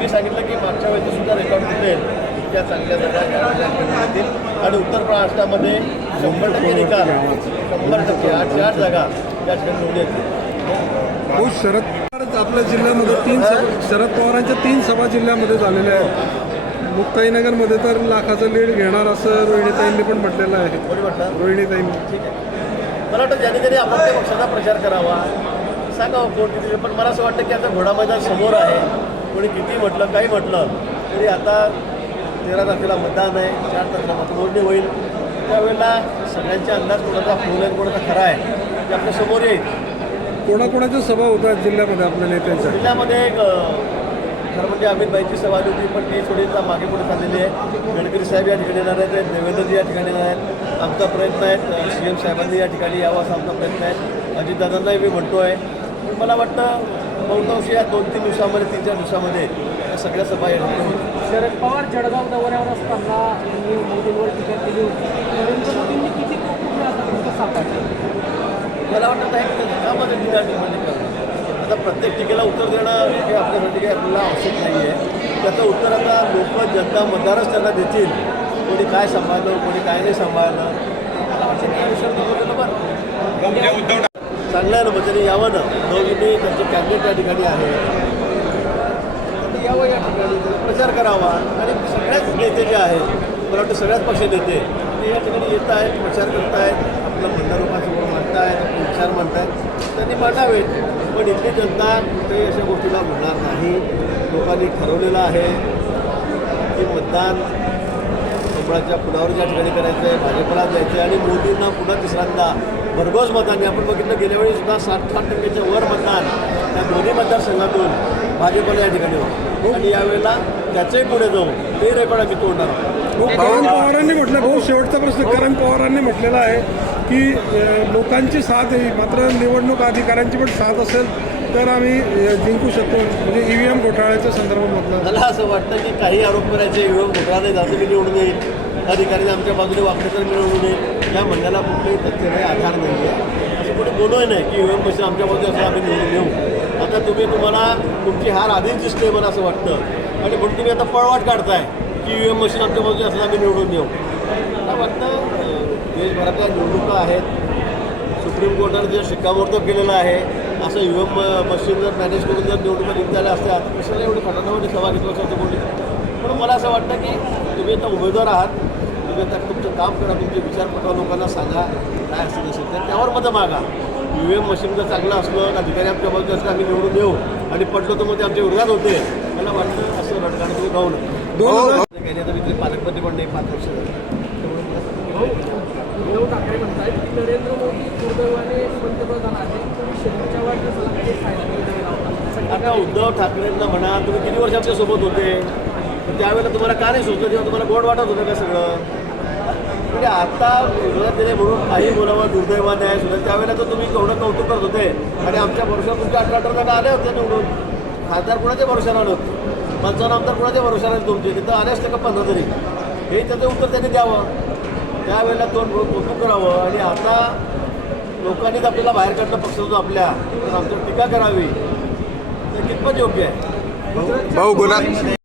मी सांगितलं की मागच्या वेळेची सुद्धा रेकॉर्ड दिले इतक्या चांगल्या जागा येतील आणि उत्तर महाराष्ट्रामध्ये शंभर टक्के निकाल. शंभर टक्के. आठ जागा या ठिकाणी निवडून येतील हो शरद पवार आपल्या जिल्ह्यामध्ये तीन शरद पवारांच्या तीन सभा जिल्ह्यामध्ये झालेल्या आहेत. मुक्ताईनगरमध्ये तर लाखाचं लीड घेणार असं रोहिणीताईंनी पण म्हटलेलं आहे. रोहिणीताईंनी. ठीक आहे. मला वाटतं ज्याने त्यांनी आपापल्या पक्षाचा प्रचार करावा सांगावं कोण पण मला असं वाटतं की आता घोडा मैदान समोर आहे. कोणी किती म्हटलं काही म्हटलं तरी आता तेरा तारखेला मतदान आहे चार तारखेला मतमोजणी होईल. त्यावेळेला सगळ्यांचे अंदाज कोणाचा फुल आहे कोणाचा खरा आहे ते आपल्यासमोर येईल. कोणाकोणाच्या सभा होतात जिल्ह्यामध्ये आपल्या नेत्यांच्या? जिल्ह्यामध्ये एक खरं म्हणजे अमित भाईची सभा आली होती पण ती थोडी मागे पुढे चाललेली आहे. गडकरी साहेब या ठिकाणी येणार आहेत देवेंद्रजी या ठिकाणी येणार आहेत. आमचा प्रयत्न आहे सी एम साहेबांनी या ठिकाणी यावं असा आमचा प्रयत्न आहे. अजितदादांनाही मी म्हणतो आहे मला वाटतं बहुतांश या दोन तीन दिवसामध्ये तीन चार दिवसामध्ये या सगळ्या सभा शरद पवार जळगाव दौऱ्यावर असताना यांनी मोदींवर टीका केली होती. नरेंद्र मोदींनी किती मला वाटत आहे की त्यामध्ये टीका करणं आता प्रत्येक टीकेला उत्तर देणं हे आपल्यासाठी काही आपल्याला आवश्यक नाही आहे त्याचं उत्तर आता लोक जनता मतदारच त्यांना देतील. कोणी काय सांभाळलं कोणी काय नाही सांभाळलं. मला वाटतं की या विषयावर बरं. चांगलं आहे ना यावं ना. दोघींनी त्यांचे कॅबिनेट या ठिकाणी आहे. यावं या ठिकाणी. प्रचार करावा. आणि सगळ्याच नेते जे आहेत मला वाटतं सगळ्याच पक्ष नेते ते या ठिकाणी येत आहेत प्रचार करत आहेत. आपलं म्हणणं लोकांसमोर मांडतायत आपले विचार मांडतायत त्यांनी मांडावेत. पण इथली जनता कुठेही अशा गोष्टीला म्हणणार नाही. लोकांनी ठरवलेलं आहे की मतदान कमळाच्या पुलावर ज्या ठिकाणी करायचं आहे भाजपला जायचं आहे आणि मोदींना पुन्हा तिसऱ्यांदा भरघोस मतांनी आपण बघितलं गेल्या वेळी सुद्धा साठ साठ टक्क्याच्या वर मतदान त्या दोन्ही मतदारसंघातून भाजपला या ठिकाणी होतं. आणि यावेळेला त्याचंही पुढे जाऊन ते रेकॉर्ड आम्ही तोडणार आहोत. हो, करण पवारांनी म्हटलं भाऊ शेवटचा प्रश्न करण पवारांनी म्हटलेला आहे की लोकांची साथ आहे मात्र निवडणूक अधिकाऱ्यांची पण साथ असेल तर आम्ही जिंकू शकतो. म्हणजे ईव्हीएम घोटाळ्याच्या संदर्भात म्हटलं. मला असं वाटतं की काही आरोप करायचे विरोध घोटाळा नाही जातो मी निवडून येईल. अधिकारी आमच्या बाजूने तर मिळवून येईल या म्हणण्याला कुठलंही तथ्य नाही आधार नाही आहे असं कुठे बोलूही नाही की युएम मशीन आमच्यामध्ये असं आम्ही निवडून येऊ आता तुम्ही तुम्हाला तुमची हार आधीच दिसते मला असं वाटतं. आणि म्हणून तुम्ही आता पळवाट काढताय की युएम मशीन आमच्या बाजूला असं आम्ही निवडून येऊ मला वाटतं देशभरातल्या निवडणुका आहेत. सुप्रीम कोर्टाने जे शिक्कामोर्तब केलेलं आहे असं यू एम मशीन जर मॅनेज करून जर निवडणुका निघताल्या असत्या तर कशाला एवढी फटाणामध्ये सभा घेतलं असं बोलली पण मला असं वाटतं की तुम्ही आता उमेदवार आहात. तुम्ही आता तुमचं काम करा तुमचे विचार पटवा लोकांना सांगा काय असेल असेल तर त्यावर मतं मागा. यू एम मशीन जर चांगलं असलं अधिकारी आमच्या बाजूला असलं आम्ही निवडून येऊ आणि पडलो तर मग ते आमच्या विरोधात होते. मला वाटतं असं रडगाणं तुम्ही गाऊ नका. दोन हजार काही आता मी तरी पालकमंत्री पण नाही पाच वर्ष उद्धव ठाकरे म्हणतात की नरेंद्र मोदी दुर्दैवाने पंतप्रधान आहेत. शेतकऱ्याच्या आता उद्धव ठाकरेंना म्हणा तुम्ही किती वर्ष आमच्यासोबत होते? तर त्यावेळेला तुम्हाला का नाही सुचलं? तेव्हा तुम्हाला गोड वाटत होतं का सगळं? म्हणजे आता विरोधात दिले म्हणून काही बोलावं दुर्दैवाने आहे सुद्धा त्यावेळेला तर तुम्ही केवढं कौतुक करत होते. आणि आमच्या भरोशावर तुमच्या अठरा अठरा जागा आले होते निवडून. खासदार कुणाच्या भरोशावर आलं होतं? पंचावन्न आमदार कुणाच्या भरोशावर आले तुमचे? तिथं आले असते का पंधरा तरी? हे त्याचं उत्तर त्यांनी द्यावं. त्यावेळेला तोंड कौतुक करावं. आणि आता लोकांनीच आपल्याला बाहेर काढलं पक्ष होतो आपल्या. तर आमच्यावर टीका करावी. तर कितपत योग्य आहे? भाऊ गुन्हा